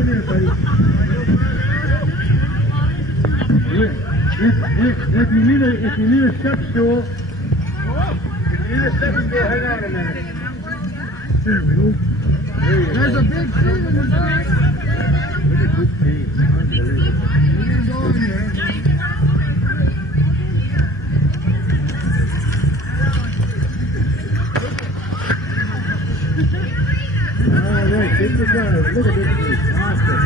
in there, buddy. If you need a step stool, hang on a minute. There we go. There's a big tree in the back. Look at this tree. All right, take the guy. Look at this tree. Awesome.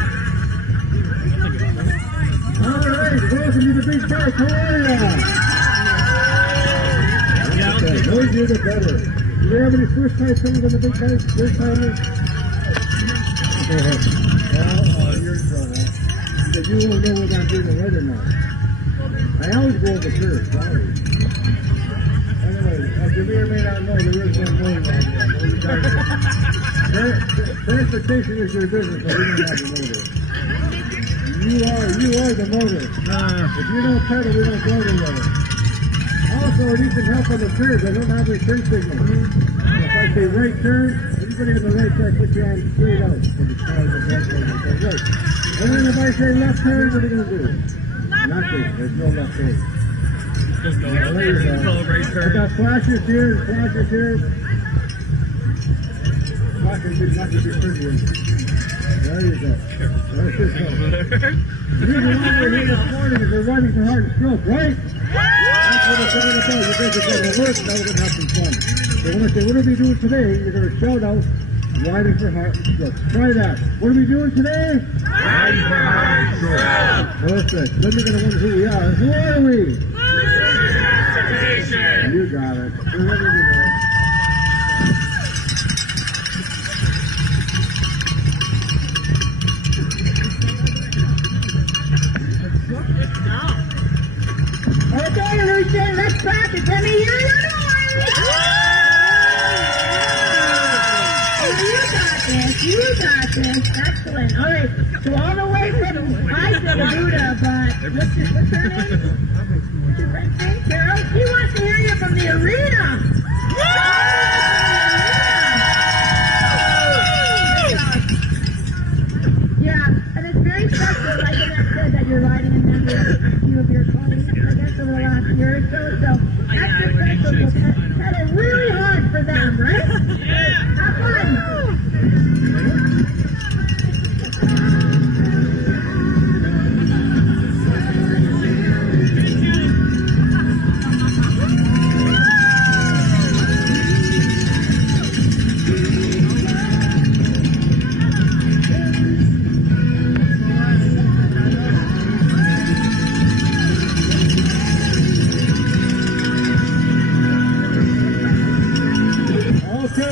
All right, welcome to the big territoria. Okay, those are the better. Do you have any first time coming on the big guys? First timers? Go ahead. You're in trouble. Because you won't know whether I'm doing it right or not. I always go over first, always. Anyway, as you may or may not know, there is no going on there. Transportation is your business, so we don't have to know this. You are the motor. If you don't pedal, we don't go anywhere. Also, I need some help on the curves. I don't have any turn signal. If I say right turn, everybody on the right side put your arms straight out. So the cars are right. And then if I say left turn, what are you going to do? Nothing. There's no left turn. There you go. I got flashes here and flashes here. Flashes did not get your turn here. There you go. Let's just go. The reason why we're here this morning is we're riding for heart and stroke, right? That's what it's all about. You guys are going to work, now we're going to have some fun. So when I say, what are we doing today? You're going to shout out, riding for heart and stroke. Try that. What are we doing today? Riding for heart and stroke. Perfect. Then you're going to wonder who we are. Who are we? Transportation. You got it. Whoever you know. Okay, Lucian, let's practice. Let me hear your noise. You got this. Excellent. All right. So all the way from I said Buddha, but what's her name? What's your friend's name? Carol? She wants to hear you from the arena. Yeah, and it's very special, like Annette said, that you're riding in memory of few of your colleagues, I guess, over the last year or so. So extra special. You'll pedal really hard for them, right? Have fun.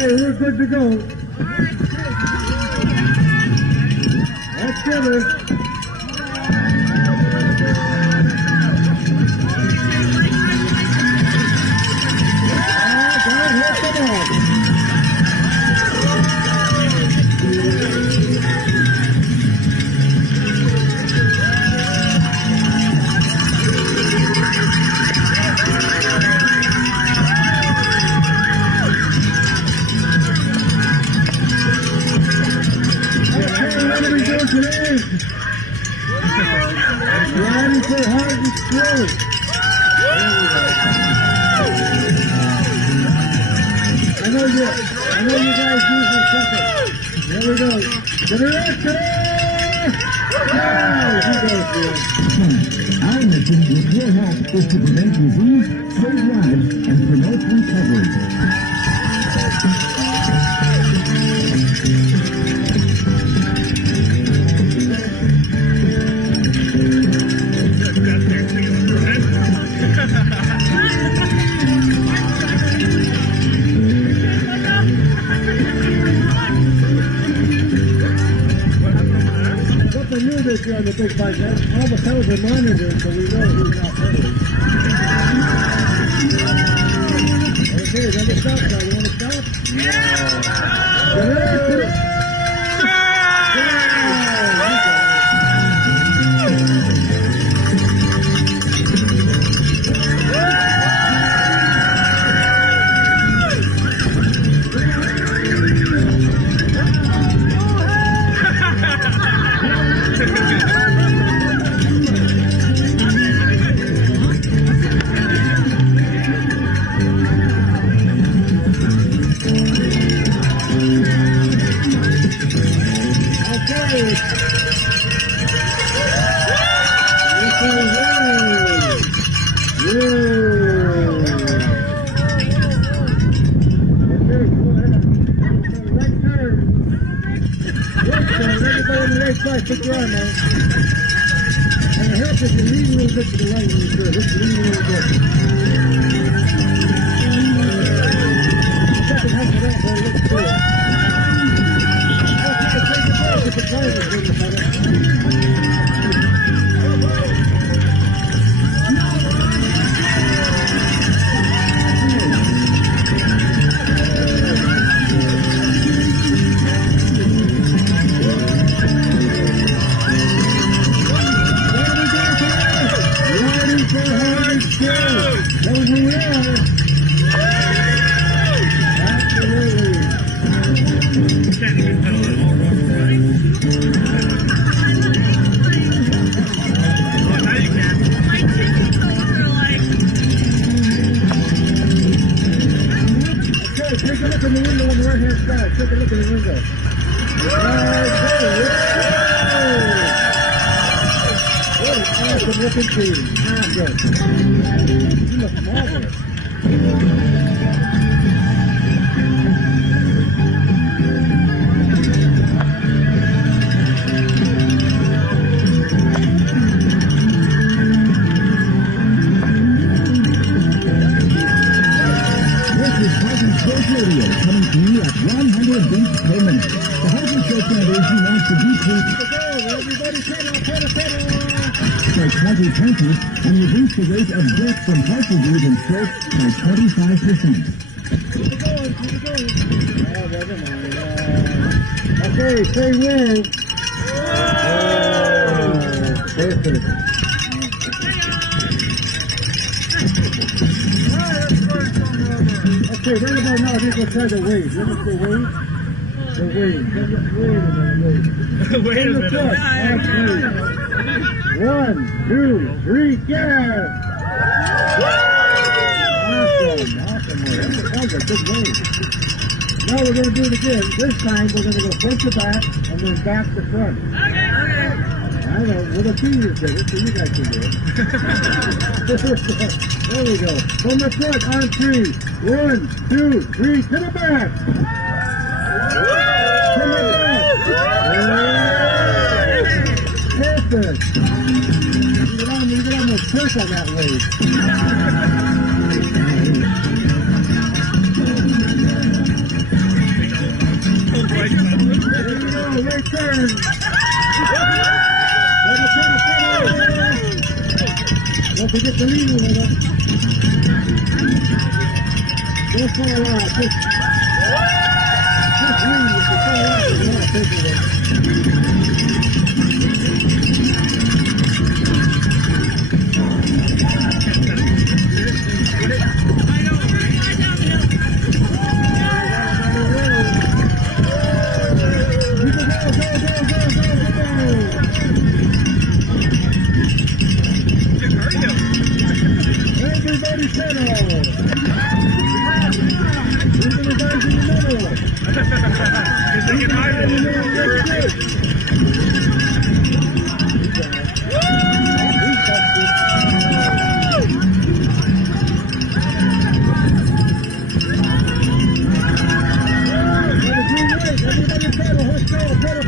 We're good to go. Let's get it. Riding for heart and stroke. I know you guys usually second. There we go. To the left, Our mission with your help is to prevent disease, save lives, and promote recovery. This year on the big bike, all the pedals are monitored, so we know who's not pedaling. Okay, another stop now. You want to stop? on the right side, put your arm out. And it helps if you lean a little bit to the right when you turn. Just lean a little bit. Second half of that, boy, looks good. Okay, take it back if the driver's in the front. Take a look in the window on the right-hand side. Take a look in the window. What an awesome looking team. Awesome. You look marvelous. Sports Radio coming to you at 100 beats per minute. The Healthy Show Foundation wants to decrease by 2020 and reduce the rate of death from heart disease and stroke by 25%. Okay, say win. Perfect. Okay, right about now, he's going to try the wave. Let me say wave. The wave. Wait a minute. One, two, three, get! Awesome. That was a good wave. Now we're going to do it again. This time we're going to go front to back and then back to front. Okay. I know, with a fingers did it, so you guys can do it. There we go. From the front on three. 1, 2, 3, to the back. To the back. Perfect. You get almost church on that wave. There you go, right turn. Don't forget to lean a little. Don't fall out. Just lean. If you fall out, you're not taking it. Everybody settle. Everybody's in the middle. Because they get higher. Everybody settle. Hold still. Pedal.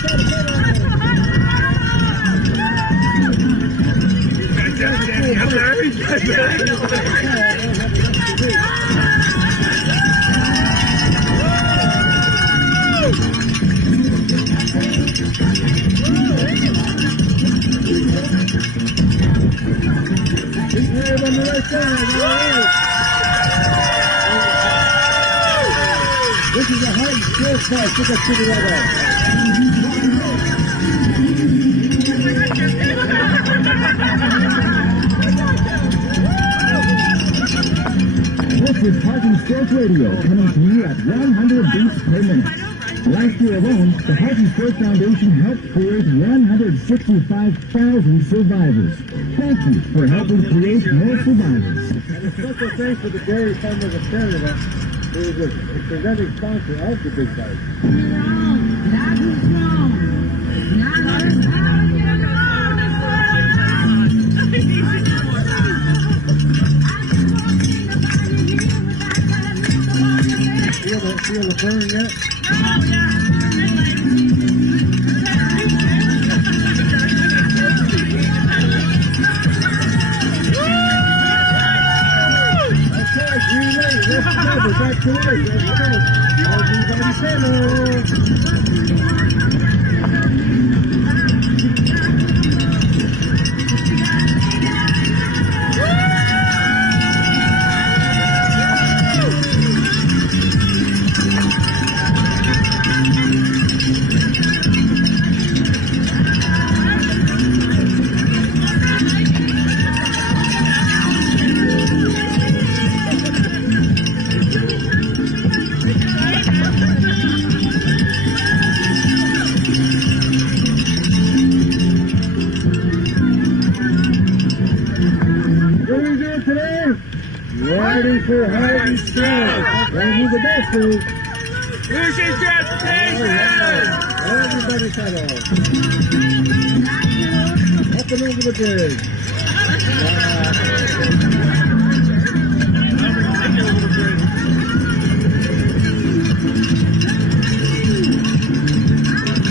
On the right side. This is a hard skill fight. Look at the right. This is Healthy Sports Radio coming to you at 100 beats per minute. Last year alone, the Healthy Sports Foundation helped create 165,000 survivors. Thank you for helping create more survivors. And a special thanks to the Dairy Farmers of Canada, who is a presenting sponsor of the Big Fight. Feel the burn yet? for Harden Stroke. Don't move the best food. Lucian's Transportation! Everybody settle. Up and over the bridge.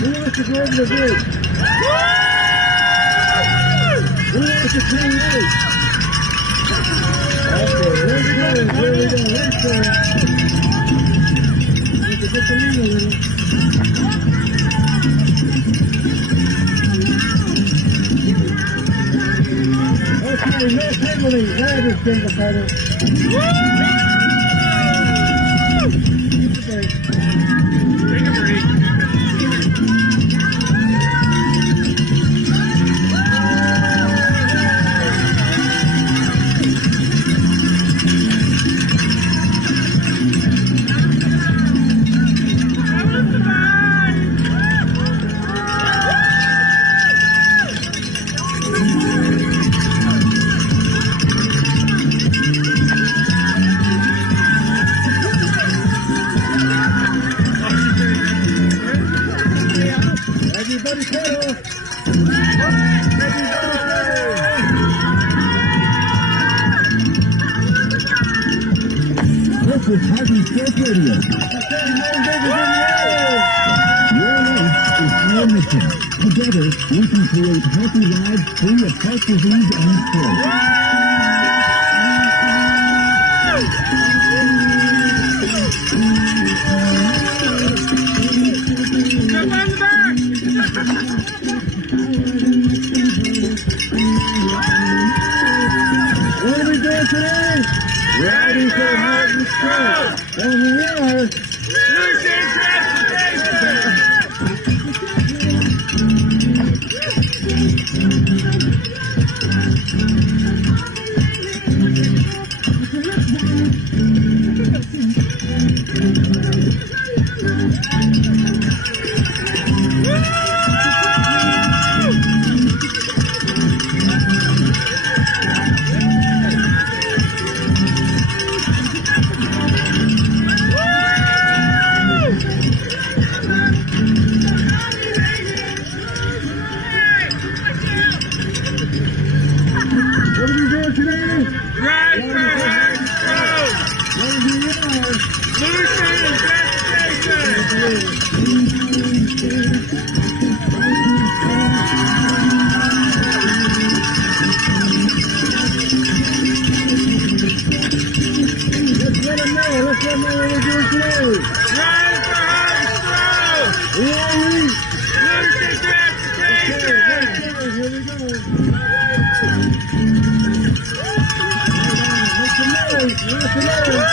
Who wants to go over the bridge? Who wants to turn right? Okay, let's go. Here we go. Let's go. Let's get the lead a little. Okay, no pedaling. That is single pedal. Okay. Take a break. Everybody pedal. This is Harden Sports Radio. Your life is our mission. Together, we can create healthy lives free of heart disease and stroke. Step on the back! What are we doing today? Riding for Harden Stroke. And we are Lucian's Transportation! What are we doing today? Ride for Harden Stroke! And we are Lucian's Transportation! Let's let them know what we're doing today. Ride for Harden Stroke! Who are we? Lucian's Transportation! Okay, here we go. Make some noise. Make some noise.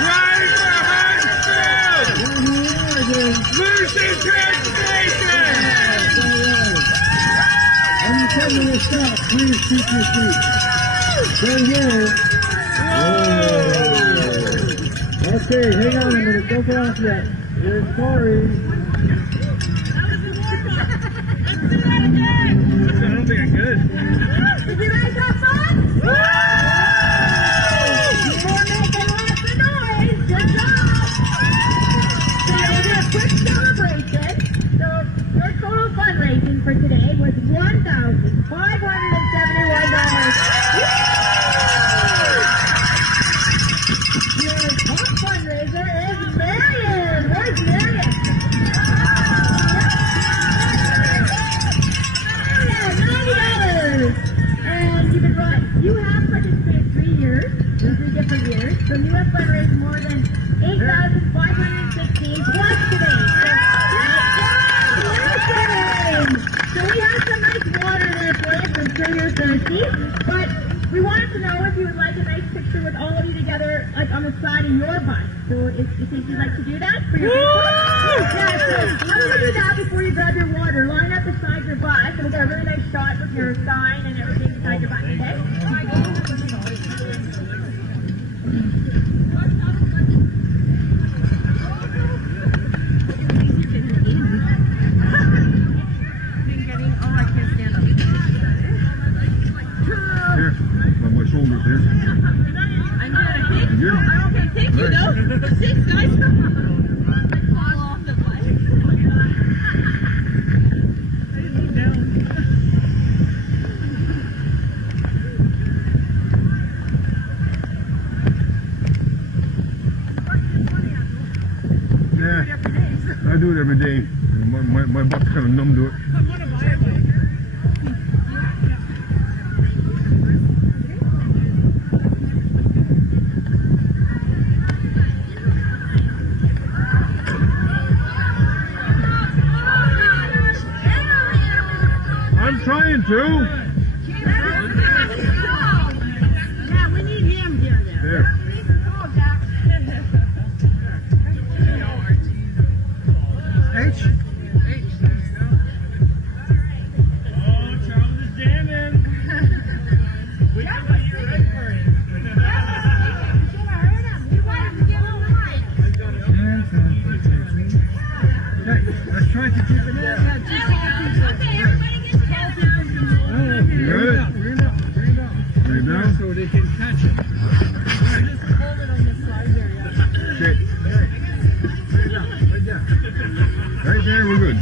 Ride for Harden Stroke! Lucian's Transportation! I'm telling you to stop. Please keep your feet. Stay here. Whoa. Okay, hang on a minute. Don't go off yet. You're sorry. I don't think I could. Did you guys have fun? Woo! You're making lots of noise. Good job. So we'll do a quick celebration. So your total fundraising for today was $1,571. Your top fundraiser is Marion. Where's Marion? $90. And you've been right. You have participated 3 years, in 3 different years, so you have fundraised more than $8,516 plus today. So we have some nice water there for you, so I'm sure you're thirsty. But we wanted to know if you would like a nice picture with all of you together, like on the side of your bus. So if you think you'd like to do that for your Facebook? Yeah, so how do you do that before you grab your water? Line up beside your bus, and we'll get a really nice shot with your sign and everything beside your butt, okay? Here, on my shoulders here. I'm gonna hit you. Okay, thank you, though. Thanks, guys. I fall off the bike. I didn't need down. Yeah, I do it every day. My butt's kind of numb to it. I'm trying to. Yeah, we need him here then. There. H? Oh, Charles is jamming. Let's try to keep it down. You got it? Bring it up. Bring it up. Bring it down. So they can catch it. Okay. Right there. Right there. Right there, we're good.